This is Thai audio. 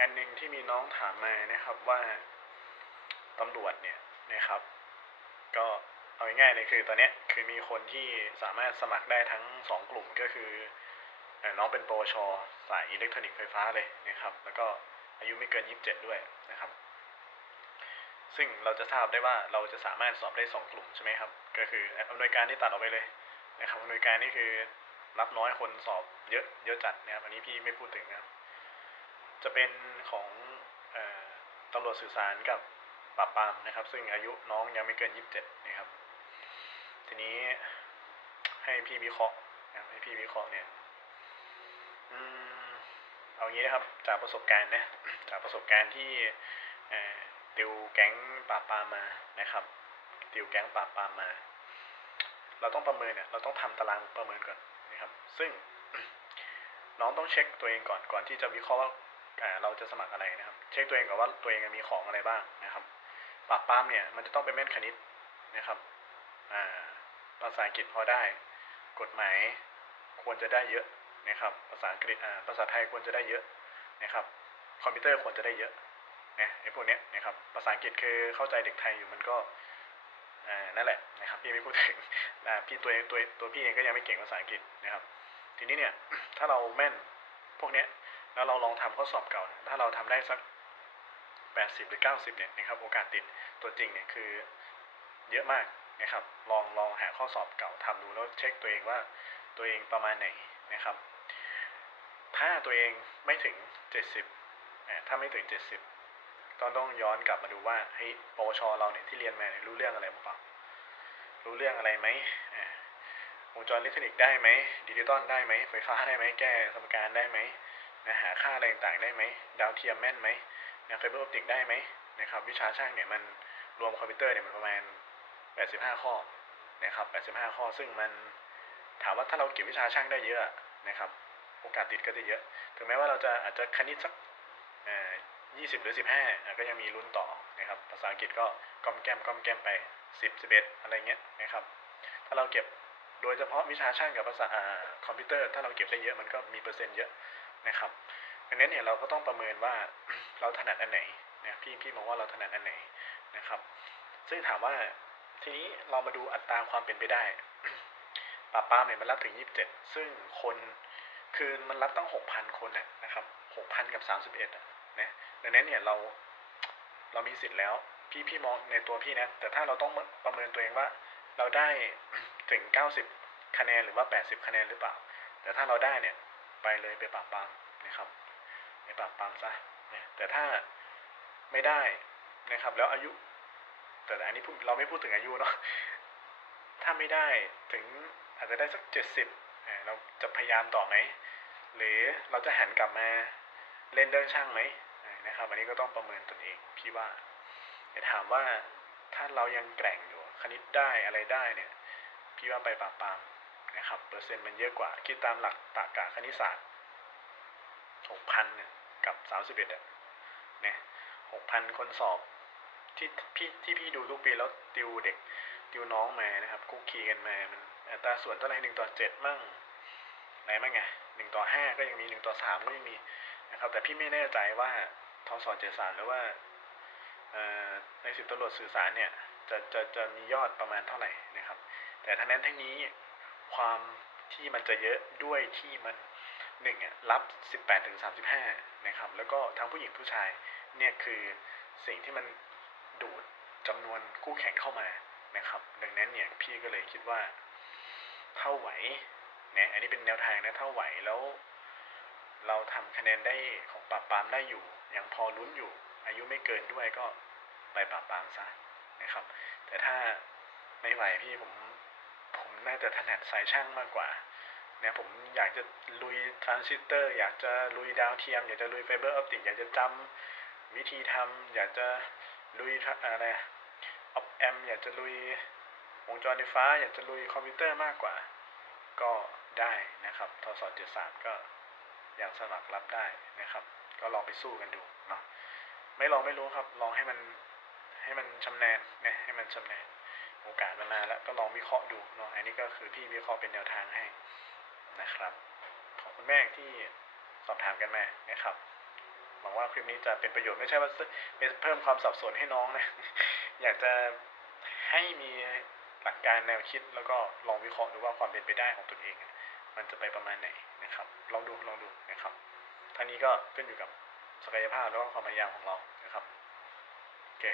อันหนึ่งที่มีน้องถามมานะครับว่าตำรวจเนี่ยนะครับ ก็เอาง่ายๆเลยคือตอนนี้คือมีคนที่สามารถสมัครได้ทั้งสองกลุ่มก็คือน้องเป็นปวช สายอิเล็กทรอนิกส์ไฟฟ้าเลยนะครับ แล้วก็อายุไม่เกิน 27 ด้วยนะครับ ซึ่งเราจะทราบได้ว่าเราจะสามารถสอบได้สองกลุ่มใช่ไหมครับ ก็คืออำนวยการที่ตัดออกไปเลยนะครับอำนวยการนี่คือรับน้อยคนสอบเยอะเยอะจัดนะครับ อันนี้พี่ไม่พูดถึงนะครับ จะเป็นของอตำรวจสื่อสารกับปราบปรามนะครับ ซึ่งอายุน้องยังไม่เกิน27นะครับ ทีนี้ให้พี่วิเคราะห์นะครับให้พี่วิเคราะห์เนี่ยเอางี้นะครับ จากประสบการณ์นะจากประสบการณ์ที่ติวแก๊งปราบปรามมานะครับ ติวแก๊งปราบปรามมา เราต้องประเมินเนี่ยเราต้องทำตารางประเมินก่อนนะครับ ซึ่งน้องต้องเช็คตัวเองก่อนก่อนที่จะวิเคราะห์ว่า เราจะสมัครอะไรนะครับ เช็คตัวเองก่อนว่าตัวเองมีของอะไรบ้างนะครับปาบปรามเนี่ยมันจะต้องเป็นแม่นคณิตนะครับภาษาอังกฤษพอได้ กฎหมายควรจะได้เยอะนะครับภาษาอังกฤษภาษาไทยควรจะได้เยอะนะครับคอมพิวเตอร์ควรจะได้เยอะนะไอ้พวกเนี้ยนะครับภาษาอังกฤษคือเข้าใจเด็กไทยอยู่มันก็นั่นแหละนะครับพี่ไม่พูดถึงพี่ตัวเองตัวตัวพี่เองก็ยังไม่เก่งภาษาอังกฤษนะครับ ทีนี้เนี่ยถ้าเราแม่นพวกเนี้ย แล้วเราลองทำข้อสอบเก่า ถ้าเราทำได้สัก 80 หรือ 90 เนี่ยนะครับ โอกาสติดตัวจริงเนี่ยคือเยอะมากนะครับ ลองลองหาข้อสอบเก่าทำดูแล้วเช็คตัวเองว่าตัวเองประมาณไหนนะครับ ถ้าตัวเองไม่ถึง 70 ถ้าไม่ถึง 70ก็ต้องย้อนกลับมาดูว่าเฮ้ยปวชเราเนี่ยที่เรียนมาเนี่ยรู้เรื่องอะไรบ้างเปล่า รู้เรื่องอะไรไหมอ่าวงจรอิเล็กทรอนิกส์ได้ไหมดิจิตอลได้ไหมไฟฟ้าได้ไหมแก้สมการได้ไหม นะหาค่าอะไรต่างๆได้ไหมดาวเทียมแม่นไหมนะไฟเบอร์ออปติกได้ไหมนะครับวิชาช่างเนี่ยมันรวมคอมพิวเตอร์เนี่ยมันประมาณ 85 ข้อนะครับ85 ข้อ ซึ่งมันถามว่าถ้าเราเก็บวิชาช่างได้เยอะนะครับโอกาสติดก็จะเยอะ ถึงแม้ว่าเราจะอาจจะคณิตสักเอ่อ20หรือ15อะก็ยังมีลุ้นต่อนะครับ ภาษาอังกฤษก็ก้อมแก้มก้อมแก้มไป10 11อะไรเงี้ยนะครับ ถ้าเราเก็บโดยเฉพาะวิชาช่างกับภาษาคอมพิวเตอร์ ถ้าเราเก็บได้เยอะมันก็มีเปอร์เซ็นต์เยอะ นะครับดังนั้นเนี่ยเราก็ต้องประเมินว่าเราถนัดอันไหนนะพี่พี่มองว่าเราถนัดอันไหนนะครับ ซึ่งถามว่าทีนี้เรามาดูอัตราความเป็นไปได้ปราปรามเนี่ยมันรับถึง 27 ซึ่งคนคือมันรับตั้ง 6,000 คนน่ะนะครับ 6,000 กับ 31อะนะดังนั้นเนี่ยเราเรามีสิทธิ์แล้วพี่พี่มองในตัวพี่นะ แต่ถ้าเราต้องประเมินตัวเองว่า เราได้ถึง 90 คะแนนหรือว่า 80 คะแนนหรือเปล่า แต่ถ้าเราได้เนี่ย ไปเลยไปปราบปรามนะครับไปปราบปรามซะนะแต่ถ้าไม่ได้นะครับ แล้วอายุ แต่อันนี้พูดเราไม่พูดถึงอายุเนาะถ้าไม่ได้ถึงอาจจะได้สัก70อ่าเราจะพยายามต่อไหมหรือเราจะหันกลับมาเล่นเรื่องช่างไหมนะครับ อันนี้ก็ต้องประเมินตนเองพี่ว่าแต่ถามว่าถ้าเรายังแกร่งอยู่คณิตได้อะไรได้เนี่ย พี่ว่าไปปราบปราม นะครับเปอร์เซ็นต์มันเยอะกว่า คิดตามหลักตรรกะคณิตศาสตร์หกพันเนี่ยกับสามสิบเอ็ดอะเนี่ยหกพันคนสอบที่พี่ที่พี่ดูทุกปีแล้วติวเด็กติวน้องมานะครับคุกคีกันมามันอัตราส่วนเท่าไหร่หนึ่งต่อเจ็ดมั่งไหนมั่งไงหนึ่งต่อห้าก็ยังมีหนึ่งต่อสามก็ยังมีนะครับแต่พี่ไม่แน่ใจว่าทศเจสามหรือว่าในสิบตำรวจสื่อสารเนี่ยจะจะจะมียอดประมาณเท่าไหร่นะครับ แต่ทั้งนั้นทั้งนี้ ความที่มันจะเยอะด้วยที่มันหนึ่งอะรับสิบแปดถึงสามสิบห้านะครับ แล้วก็ทั้งผู้หญิงผู้ชายเนี่ยคือสิ่งที่มันดูดจำนวนคู่แข่งเข้ามานะครับ ดังนั้นเนี่ยพี่ก็เลยคิดว่าถ้าไหวนะอันนี้เป็นแนวทางนะถ้าไหวแล้ว เราทำคะแนนได้ของปราบปรามได้อยู่ยังพอลุ้นอยู่ อายุไม่เกินด้วยก็ไปปราบปรามซะนะครับ แต่ถ้าไม่ไหวพี่ผม ผมน่าจะถนัดสายช่างมากกว่าเนี่ยผมอยากจะลุยทรานซิสเตอร์อยากจะลุยดาวเทียม อยากจะลุยไฟเบอร์ออปติกอยากจะจำวิธีทำอยากจะลุยอะไรออฟแอมอยากจะลุยวงจรไฟฟ้า อยากจะลุยคอมพิวเตอร์มากกว่า ก็ได้นะครับทศเจ็ดสามก็อยังสมัครรับได้นะครับ ก็ลองไปสู้กันดูเนาะไม่ลองไม่รู้ครับ ลองให้มันให้มันชำนาญนะให้มันชำนาญ โอกาสมันมาแล้วก็ลองวิเคราะห์ดูเนาะอันนี้ก็คือพี่วิเคราะห์เป็นแนวทางให้นะครับขอบคุณแม่ที่สอบถามกันมานะครับหวังว่าคลิปนี้จะเป็นประโยชน์ไม่ใช่ว่าเป็นเพิ่มความสับสนให้น้องนะ อยากจะให้มีหลักการแนวคิดแล้วก็ลองวิเคราะห์ดูว่าความเป็นไปได้ของตนเอง มันจะไปประมาณไหนนะครับ ลองดูลองดูนะครับท่างนี้ก็ขึ้นอยู่กับศักยภาพแล้วก็ความพยายามของเรานะครับโอเค